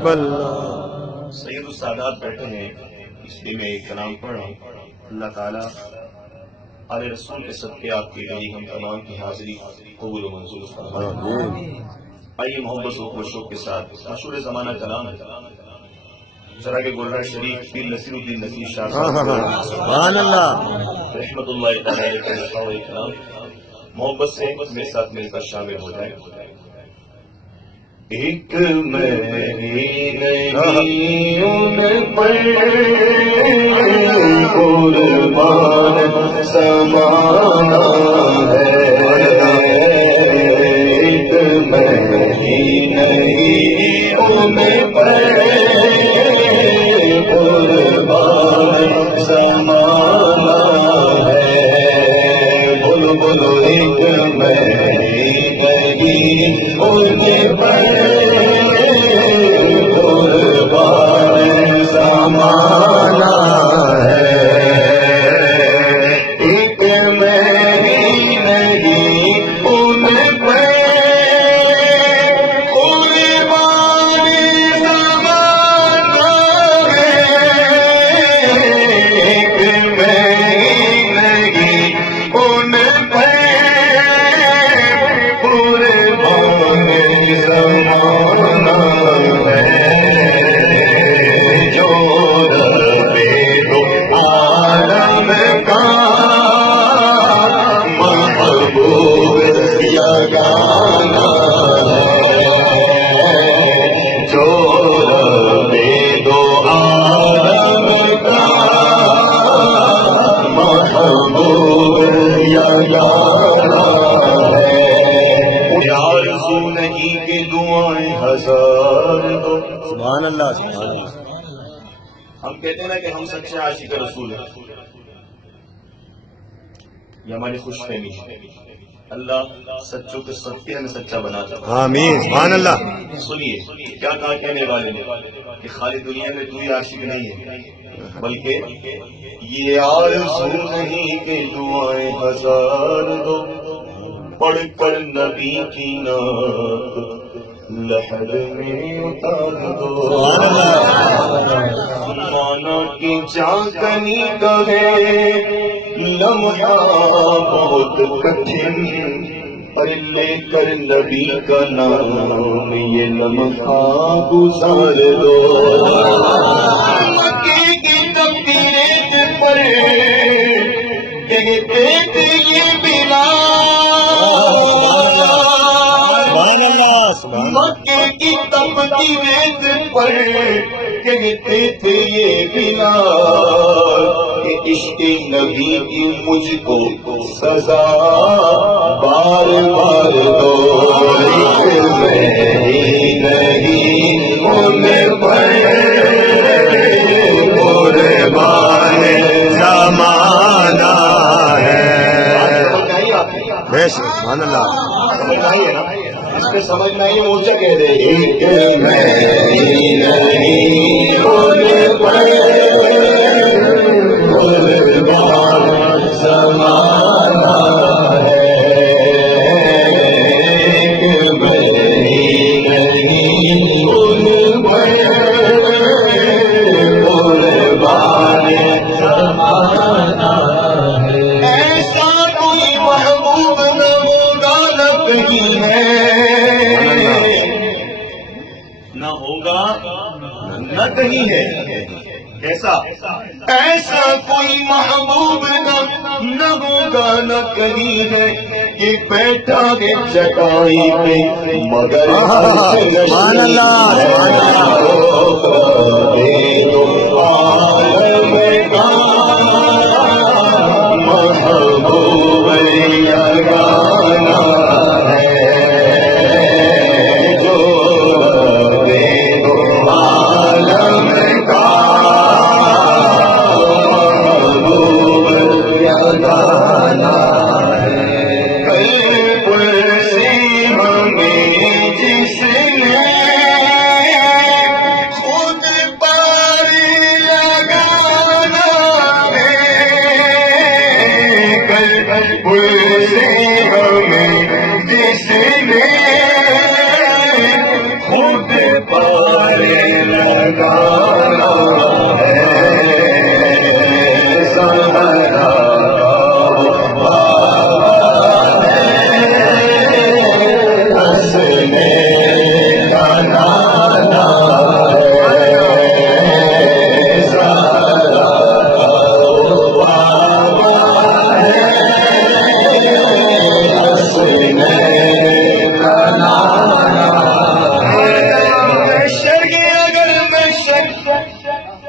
حبیب اللہ. سید السادات بیٹھے ہیں، اس لیے میں ایک کلام پڑھ رہا ہوں. اللہ تعالیٰ آل رسول کے صدقے آپ کی گئی ہم تمام کی حاضری قبول و منظور فرمائے. آئیے محبت و شوق کے ساتھ مشہور زمانہ کلام ہے ذرا کے گولڈا شریف پیر نصیر الدین نصیر شاہ سبحان اللہ. رحمت اللہ تعالیٰ علیہ کا لکھا ہوا یہ کلام محبت سے میرے ساتھ مل کر شامل ہو جائے. ایک میں قربان سمانا ہے، ایک میں نہیں ان پر قربان سمانا ہے. بولو بولو ایک میں نہیں ان پر قربان سمانا ہے. ایک میں نہیں ان پر قربان سمانا ہے. ایک میں نہیں ان پر قربان سمانا ہے. جو رب دو عالم کا محبوب یگانہ ہے، جو رب دو عالم کا محبوب یگانہ ہے. آرزو نہیں کہ دعائیں ہزار دو. سبحان اللہ. سبحان اللہ. ہم کہتے ہیں نا کہ ہم سچے عاشق رسول ہیں، یہ ہماری خوش فہمی ہے. اللہ سچوں کے صدقے ہمیں سچا بناتا ہے. آمین. سبحان اللہ. سنیے کیا کہا کہنے والے نے کہ خالی دنیا میں تو ہی عاشق نہیں ہے، بلکہ یہ آرزو نہیں کہ دعائیں ہزار دو، پڑھ کر نبی کی نعت لہر میں اتار دو. مانا کی چاکنی کا ہے لمحہ بہت کٹھن، پر لے کر نبی کا نام یہ لمحہ گزار دو. مکے کی تقریب پر کہتے تھے یہ مکے کی تپتی ریت پر کہتے تھے یہ بلال کہ عشق نبی کی مجھ کو سزا بار بار دو. ایک میں نہیں ان پر قربان زمانہ ہے. سبحان اللہ. سمجھ آئیے نا، اس میں سمجھنا ہی اونچا کہہ دے. ایک میں نہیں ان پر قربان زمانہ ہے، ایک میں نہیں ان پر قربان زمانہ ہے. ایسا کوئی محبوب نہ ہوگا نہ کہیں ہے، نہ ہوگا نہ کہیں ہے. ایسا ایسا کوئی محبوب نہ ہوگا نہ کہیں ہے کہ بیٹھا ہے چٹائی پہ مگر سبحان اللہ. محبوب یگانہ ہے، جو عالم کا محبوب یگانہ ہے. سے ہمیں جس نے خود پر لگانا ہے، سے ہمیں جس نے خود پر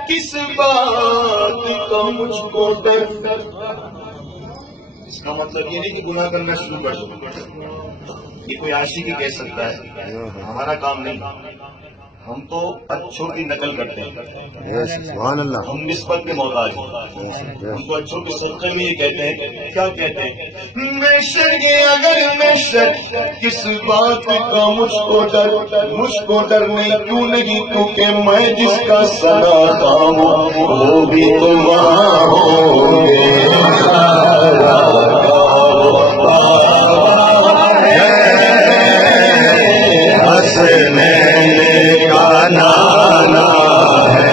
کس بات کا مجھ کو ڈر، اس کا مطلب یہ نہیں کہ گناہ کرنا شروع کر دو، یہ کوئی عاشقی کہہ سکتا ہے، ہمارا کام نہیں، ہم تو اچھوں کی نقل کرتے ہیں، سبحان اللہ، ہم نسبت کے محتاج ہیں، ہم تو اچھوں کے صدقے میں یہ کہتے ہیں، کیا کہتے ہیں، میں شرگ اگر میں شرگ کس بات کا مجھ کو ڈر نہیں، کیوں نہیں، کیونکہ میں جس کا سنا ہوں وہ بھی تو وہاں ہوں گے، حسنین کا نانا ہے،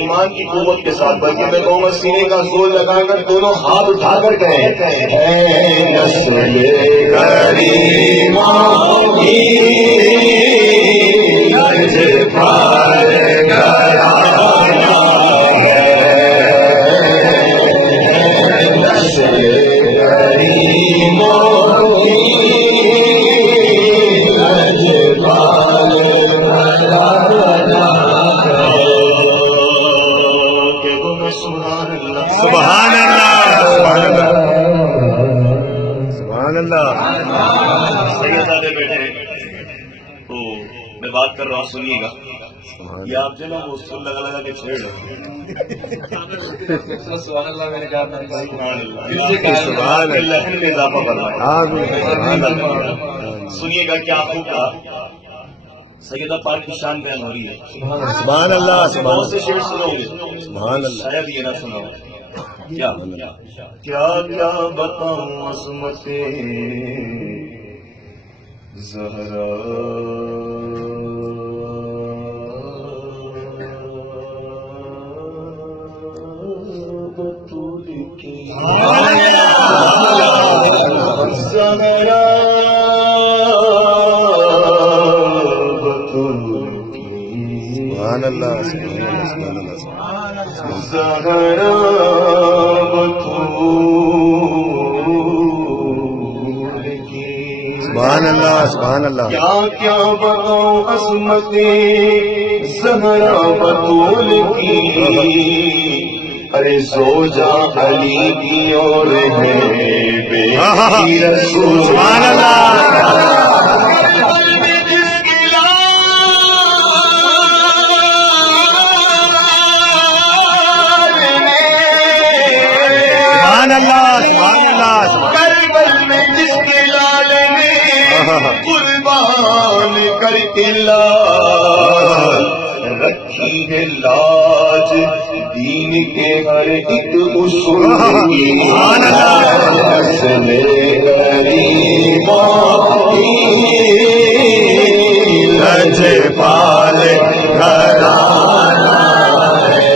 ایمان کی قوت کے ساتھ، بلکہ میں کہوں گا سینے کا زور لگا کر دونوں ہاتھ اٹھا کر کہیں، اے نسل کریموں کی لج پال گھرانا ہے، نسل کریموں کی لج پال گھرانا ہے۔ سبحان اللہ، سبحان اللہ، سیدے بیٹے تو میں بات کر رہا ہوں، سنیے گا، یہ آپ جو نا وہ سن لگا کے چھیڑ لہن میں اضافہ کر رہا ہے، سنیے گا کیا خوب کہا، سیدہ پاک کی شان بیان ہو رہی ہے، سبحان اللہ، بہت سے شعر سنو گے، سبحان اللہ، شاید یہ نہ سنا ہو، کیا کیا بتاؤں عظمت زہرا، بطول کی زہرا، بطول کی سبحان اللہ، سبحان اللہ، زہرا سبحان اللہ، سبحان اللہ، کیا بتاؤں عظمت زہرا بطول کی، ارے زوجہ علی کی اور ہے بیٹی رسول، سبحان اللہ، سبحان اللہ، سبحان اللہ، کربل میں جس کے لال نے قربان کر کے لال رکھی ہے لاج دین کے ہر ایک اصول کی، نسل کریموں کی لج پال گھرانا ہے،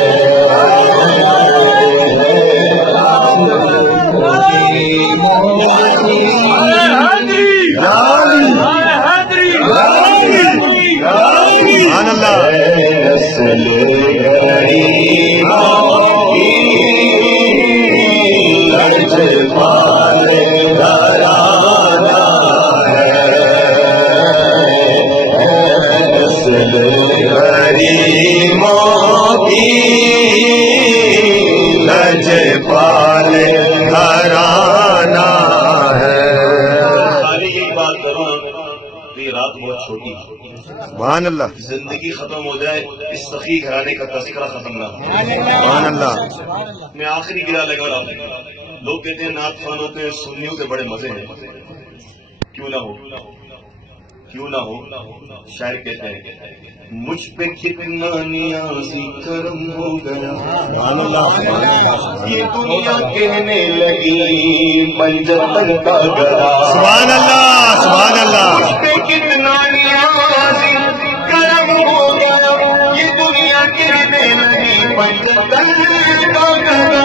سبحان اللہ، نسل کریموں کی لج پال گھرانا ہے، چھوٹی سبحان اللہ زندگی ختم ہو جائے اس سخی گھرانے کا تذکرہ ختم نہ ہو. سبحان اللہ میں آخری گرا لگا رہا ہوں. لوگ کہتے ہیں نعت خوان ہوتے ہیں سنیوں کے بڑے مزے ہیں. کیوں نہ ہو کیوں نہ ہو. شاعر کہتے ہیں مجھ پہ کتنا نیازی کرم ہو گیا سبحان اللہ یہ دنیا کہنے لگی منجر کا گدا. سبحان اللہ سبحان اللہ مجھ پہ کتنا نیازی کرم ہو گیا یہ دنیا کہنے لگی منجر کا گدا.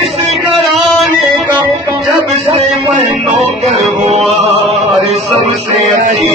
اس گھرانے کا جب سے میں نوکر ہوا ارے سب سے اچھی